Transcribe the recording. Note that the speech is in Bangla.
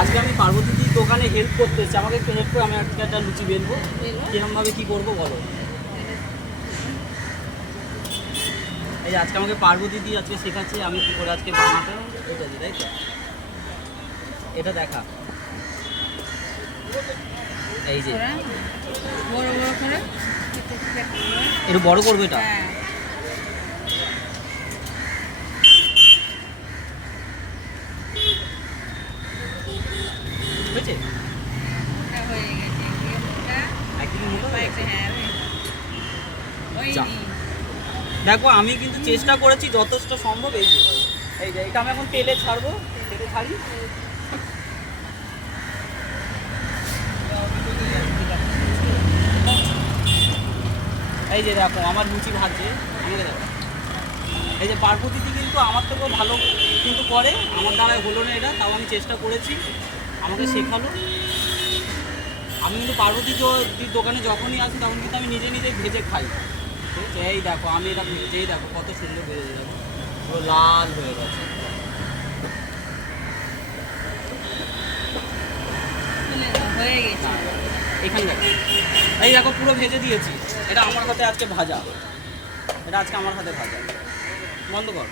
আজকে আমি পার্বতীদির দোকানে হেল্প করতে এসেছি, আমাকে একটু হেল্প করে আমি আজকে একটা লুচি বেলবো। কিরমভাবে কী করবো বলো। এই যে আজকে আমাকে পার্বতীদি আজকে শেখাচ্ছে আমি কী করে আজকে বানাতে, এটা দি তাই তো, এটা দেখা এই যে বড় বড় করে একটু বড় করবো এটা। হ্যাঁ হয়েছে এটা হয়ে গেছে এটা একদিন মোটা হয়ে গেছে। হ্যাঁ ওই যা। দেখো আমি কিন্তু চেষ্টা করেছি যথেষ্ট সম্ভব। এই যে এটা আমি এখন তেলে ছাড়বো, তেলে ছাড়ি। এই যে দেখো আমার লুচি ভাজছে, আমাকে দেখো। এই যে পার্বতীদি কিন্তু আমার থেকেও ভালো কিন্তু করে, আমার দ্বারাই হলো না এটা, তাও আমি চেষ্টা করেছি, আমাকে শেখালো। আমি কিন্তু পার্বতীদির দোকানে যখনই আসি তখন কিন্তু আমি নিজে নিজেই ভেজে খাই। ঠিক আছে, এই দেখো আমি এটা ভেজেই দেখো কত সুন্দর ভেজেছে, দেখো পুরো লাল হয়ে গেছে। হয়ে গেছে এখানে দেখো, এই দেখো পুরো ভেজে দিয়েছি। এটা আমার হাতে আজকে ভাজা, এটা আজকে আমার হাতে ভাজা। বন্ধ কর।